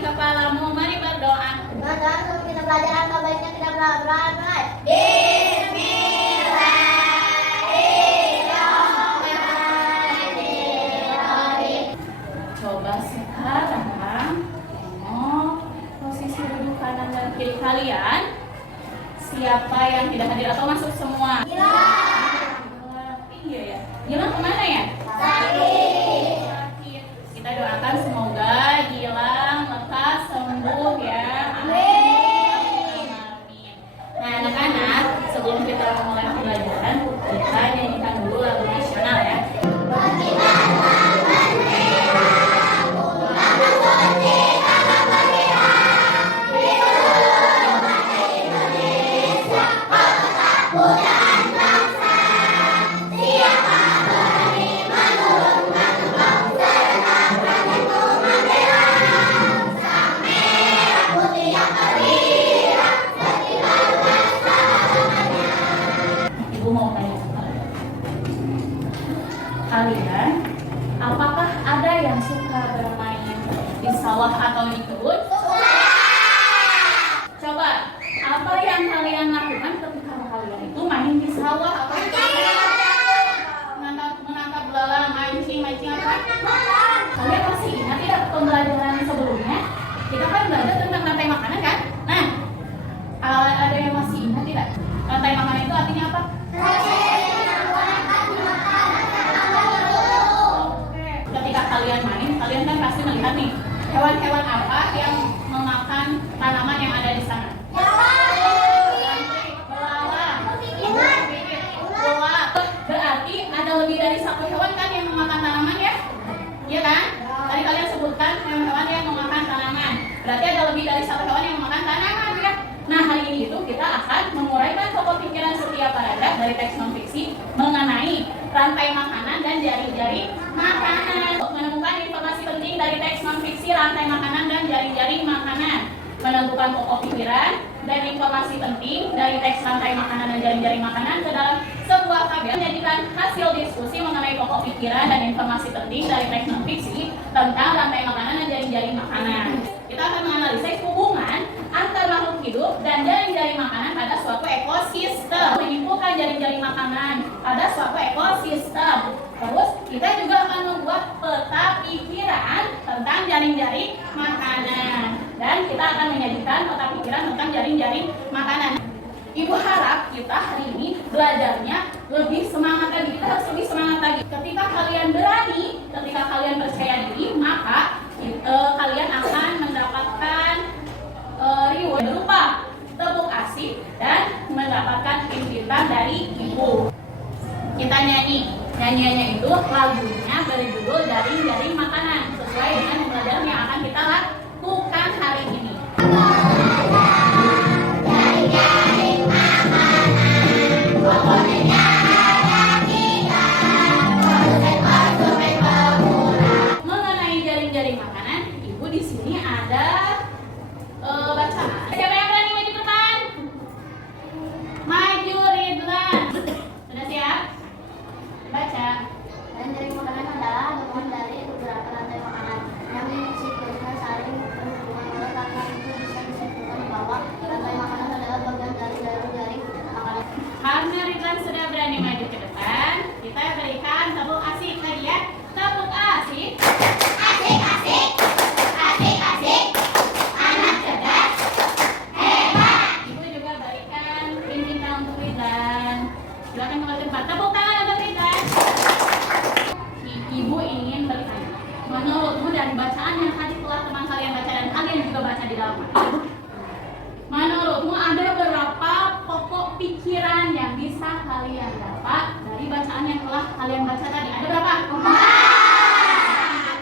kepalamu, mari berdoa. Berdoa sebelum kita belajar atau baiknya kita berdoa. Coba sekarang tengok posisi duduk kanan dan kiri kalian. Siapa yang tidak hadir atau masuk semua? Iya ya. Gilang kemana ya? Sakit. Kita doakan semoga Gilang lekas sembuh ya. Amin. Nah anak-anak, sebelum kita memulai pembelajaran, kita nyanyikan dulu lagu nasional ya. Ibu mau tanya sama kalian, apakah ada yang suka bermain di sawah atau di kebun? Coba, apa yang kalian lakukan ketika kalian itu main di sawah atau di kebun? Menangkap belalang, mancing apa? Kalian masih ingat tidak pembelajaran sebelumnya? Kita kan belajar tentang rantai makanan kan? Nah, ada yang masih ingat tidak? Rantai makanan itu artinya apa? Ketika kalian main, kalian kan pasti melihat nih hewan-hewan apa yang memakan tanaman yang ada di sana. Berarti ada lebih dari satu hewan kan yang memakan tanaman ya? Iya kan? Tadi kalian sebutkan hewan-hewan yang memakan tanaman. Berarti ada lebih dari satu hewan yang memakan tanaman ya? Nah hari ini itu kita akan menguraikan pokok pikiran setiap paragraf dari teks non-fiksi mengenai rantai makanan dan jari-jari makanan. Menemukan informasi penting dari teks non-fiksi rantai makanan dan jari-jari makanan. Menentukan pokok pikiran dan informasi penting dari teks rantai makanan dan jari-jari makanan ke dalam sebuah tabel. Menjadikan hasil diskusi mengenai pokok pikiran dan informasi penting dari teks non-fiksi tentang rantai makanan dan jari-jari makanan. Kita akan menganalisis hubungan antar makhluk hidup dan jari-jari makanan pada suatu ekosistem. Menyimpulkan jari-jari makanan pada suatu ekosistem. Terus kita juga akan membuat peta pikiran tentang jari-jari makanan. Dan kita akan menyajikan peta pikiran tentang jari-jari makanan. Ibu harap kita hari ini belajarnya lebih semangat lagi. Kita harus lebih semangat lagi. Ketika kalian berani, ketika kalian percaya diri, maka kalian akan mendapatkan reward berupa tepuk asik dan mendapatkan pimpinan dari ibu. Kita nyanyi. Nyanyiannya itu lagunya berjudul Jaring-Jaring Makanan, sesuai dengan pembelajaran yang akan kita lakukan hari ini. Jaring-jaring makanan, pokoknya ada kita, konsumen pemula. Mengenai jaring-jaring makanan, ibu di sini ada bacaan. Siapa yang berani maju depan? Maju Ridwan. Sudah siap? Baca. Jaring makanan adalah gabungan dari beberapa rantai makanan yang siklusnya saling berhubungan. Oleh karena itu bisa disimpulkan bahwa rantai makanan adalah bagian dari jaring makanan. Karena Ridwan sudah berani maju ke depan, kita berikan tepuk asik lagi ya. Tepuk asik. Asik asik. Asik asik. Anak cerdas. Hebat. Ibu juga berikan pimpinan untuk Ridwan. Silakan kembali ke depan. Tepuk tangan untuk Ridwan. Ibu ingin bertanya, menurutmu dari bacaan yang tadi telah teman kalian baca dan kalian juga baca di dalam menurutmu ada berapa pokok pikiran yang bisa kalian dapat dari bacaan yang telah kalian baca tadi? Ada berapa?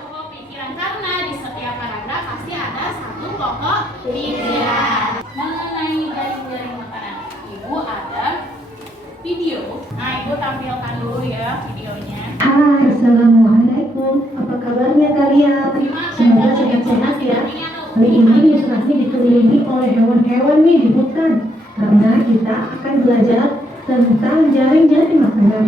Pokok pikiran, karena di setiap paragraf pasti ada satu pokok pikiran. Mengenai jaring-jaring makanan, ibu ada video. Nah, ibu tampilkan dulu ya videonya. Hai, assalamualaikum. Apa kabarnya kalian? Semoga sehat-sehat ya. Hari ini Yusnasi dikelilingi oleh hewan-hewan nih di hutan. Karena kita akan belajar tentang jaring-jaring makanan.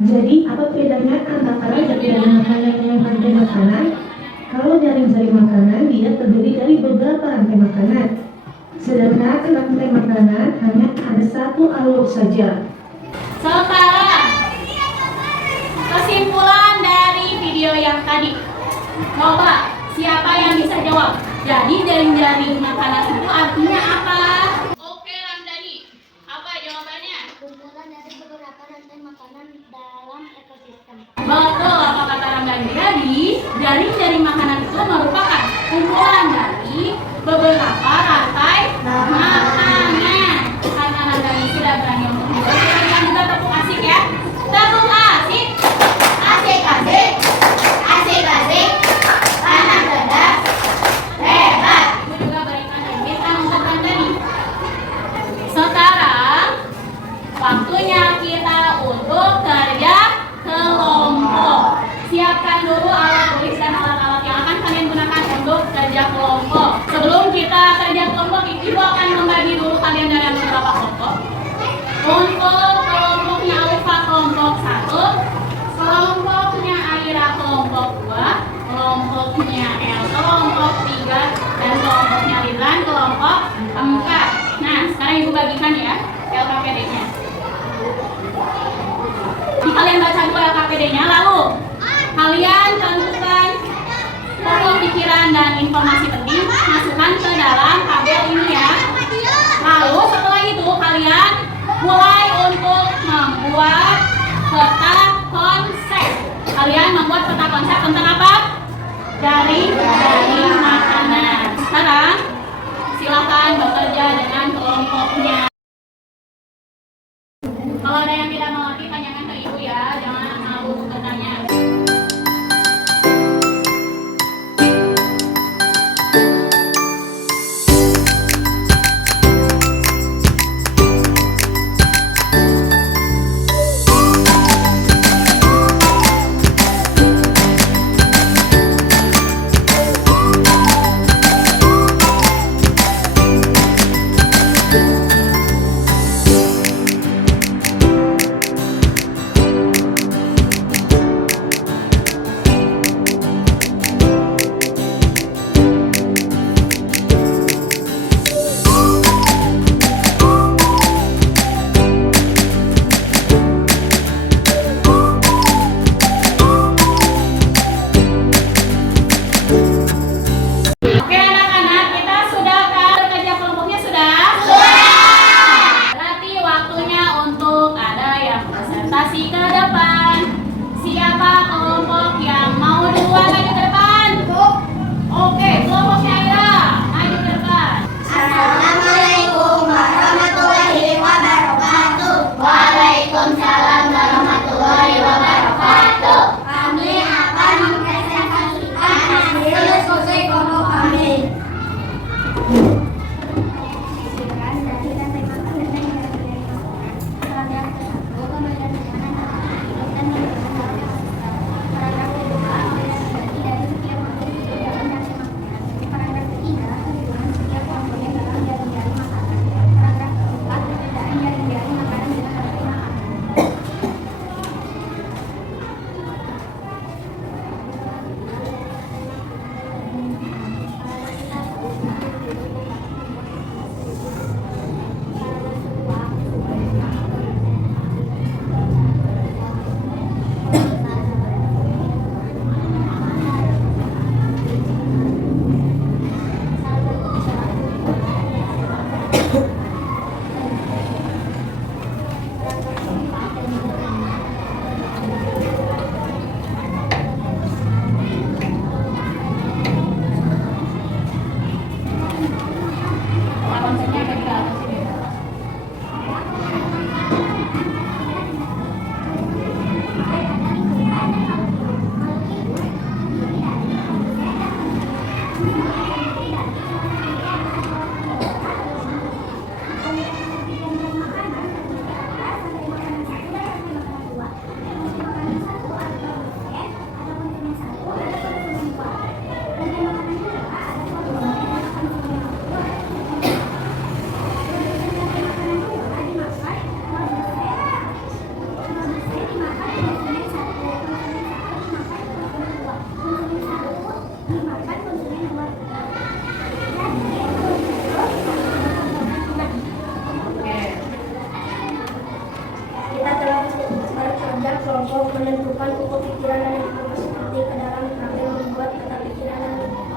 Jadi apa bedanya antara jaring-jaring makanan dengan rantai makanan? Kalau jaring-jaring makanan dia terdiri rantai makanan. Sedangkan rantai makanan hanya ada satu alur saja. Sekarang kesimpulan dari video yang tadi. Coba siapa yang bisa jawab? Jadi jaring-jaring makanan itu artinya apa? Oke Ramdhani, apa jawabannya? Kumpulan dari beberapa rantai makanan dalam ekosistem. Betul apa kata Ramdhani. Jadi jaring-jaring makanan itu merupakan kumpulan dari beberapa rantai makanan. Karena Ramdhani sudah berani untuk menjawab, kalian juga tepuk asik ya. Tepuk asik. Asik-asik, asik-asik, anak cerdas, hebat. Itu juga berikan kita untuk Ramdhani. Sekarang waktunya kita untuk kerja kelompok. Siapkan dulu alat tulis dan alat-alat yang akan kalian gunakan untuk kerja kelompok. Sebelum kita kerja kelompok, Ibu akan membagi dulu kalian dalam beberapa kelompok. Untuk kelompoknya Alfa kelompok 1, kelompoknya Aira kelompok 2, kelompoknya El kelompok 3, dan kelompoknya Ridwan kelompok 4. Nah, sekarang Ibu bagikan ya LKPD-nya. Kalian baca dulu LKPD-nya, lalu kalian tentukan pokok pikiran dan informasi penting, masukkan ke dalam tabel ini ya. Lalu setelah itu kalian mulai untuk membuat peta konsep. Kalian membuat peta konsep tentang apa? Jaring-jaring makanan. Sekarang silakan bekerja dengan kelompoknya. Kalau ada yang tidak mengerti, tanyakan ke Ibu ya, jangan malu bertanya.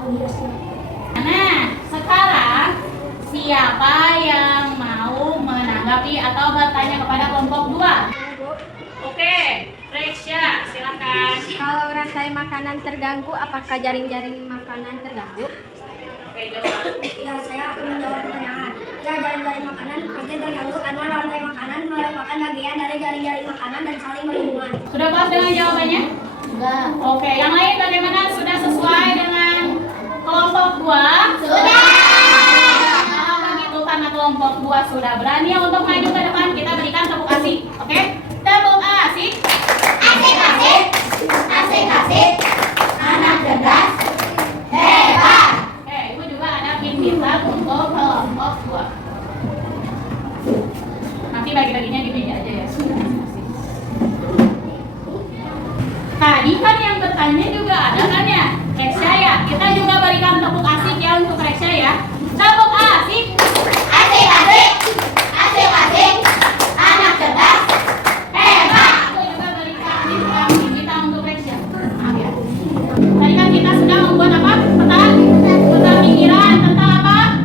Nah, sekarang siapa yang mau menanggapi atau bertanya kepada kelompok 2? Oke, Reksha, silakan. Kalau rantai makanan terganggu, apakah jaring-jaring makanan terganggu? Oke, jawab. Ya, saya akan menjawab pertanyaan. Ya, jaring-jaring makanan pasti terganggu karena rantai makanan merupakan bagian dari jaring-jaring makanan dan saling berhubungan. Sudah puas dengan jawabannya? Sudah. Oke, yang lain bagaimana? Sudah sesuai dengan kelompok 2? Sudah. Kalau begitu karena kelompok 2 sudah berani untuk maju ke depan, kita berikan tepuk asik. Oke? Tepuk asik. Asik, asik. Asik, asik. Anak cerdas. Hebat. Oke, Ibu juga ada pin bintang untuk kelompok 2. Nanti bagi-baginya di meja aja ya. Tadi kan yang bertanya juga ada kan ya? Reksha ya. Kita juga berikan tepuk asik ya untuk Reksha ya. Tepuk asik. Asik, asik. Asik, asik. Anak cerdas. Hebat. Aku juga berikan bintang untuk Reksha. Maaf ya. Tadi kan kita sudah membuat apa? Peta pikiran tentang apa?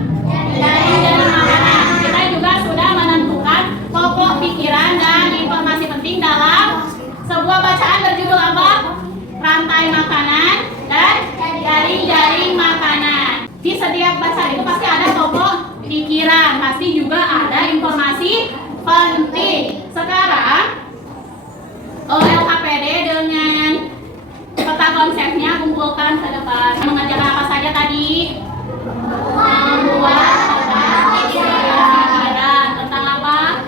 Jaring-jaring makanan. Kita juga sudah menentukan pokok pikiran dan informasi penting dalam sebuah bacaan berjudul apa? Rantai makanan dan jaring-jaring makanan. Di setiap bacaan itu pasti ada pokok pikiran, pasti juga ada informasi penting. Sekarang LKPD dengan peta konsepnya kumpulkan ke depan. Mengerjakan apa saja tadi? Membuat peta pikiran tentang apa?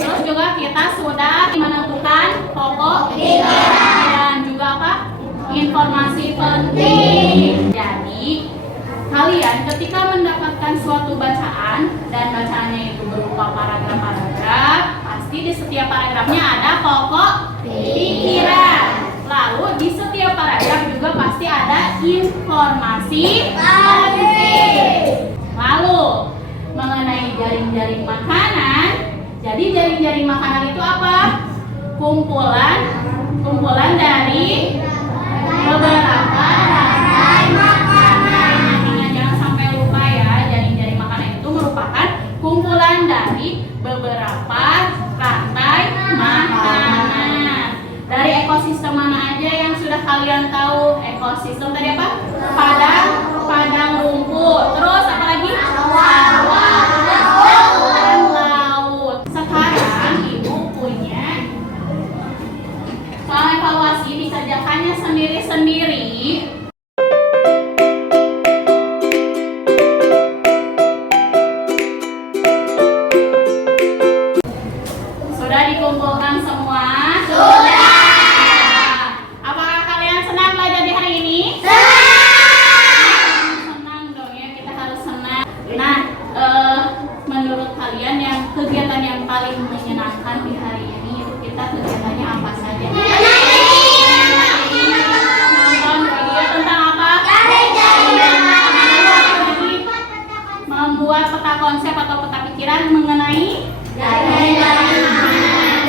Terus juga kita sudah menentukan pokok pikiran juga apa? Informasi penting. Jadi kalian ketika mendapatkan suatu bacaan dan bacaannya itu berupa paragraf-paragraf, pasti di setiap paragrafnya ada pokok pikiran. Lalu di setiap paragraf juga pasti ada informasi penting. Lalu mengenai jaring-jaring makanan, jadi jaring-jaring makanan itu apa? Kumpulan dari beberapa rantai makanan. Jangan sampai lupa ya, jaring-jaring makanan itu merupakan kumpulan dari beberapa rantai makanan. Dari ekosistem mana aja yang sudah kalian tahu? Ekosistem tadi apa? Padang rumput. Terus apa lagi? Sawah dan laut. Sekarang Ibu punya soal evaluasi, dikerjakannya sendiri-sendiri. Sudah dikumpulkan semua? Sudah. Apakah kalian senang belajar di hari ini? Senang dong ya, kita harus senang. Nah, menurut kalian yang kegiatan yang paling menyenangkan di hari ini itu kita kegiatannya apa saja? Nonton video tentang apa? Membuat peta konsep atau peta pikiran mengenai jaring-jaring makanan.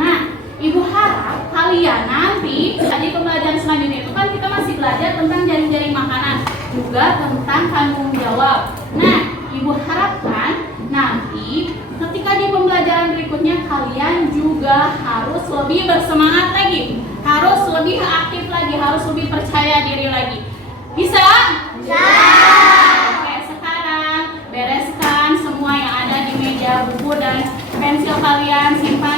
Nah, Ibu harap kalian nanti di pembelajaran selanjutnya itu kan kita masih belajar tentang jaring-jaring makanan, juga tentang tanggung jawab. Nah, Ibu harapkan nanti ketika di pembelajaran berikutnya kalian juga harus lebih bersemangat lagi, harus lebih aktif lagi, harus lebih percaya diri lagi. Bisa? Bisa. Oke, sekarang bereskan semua yang ada di meja buku dan pensil kalian, simpan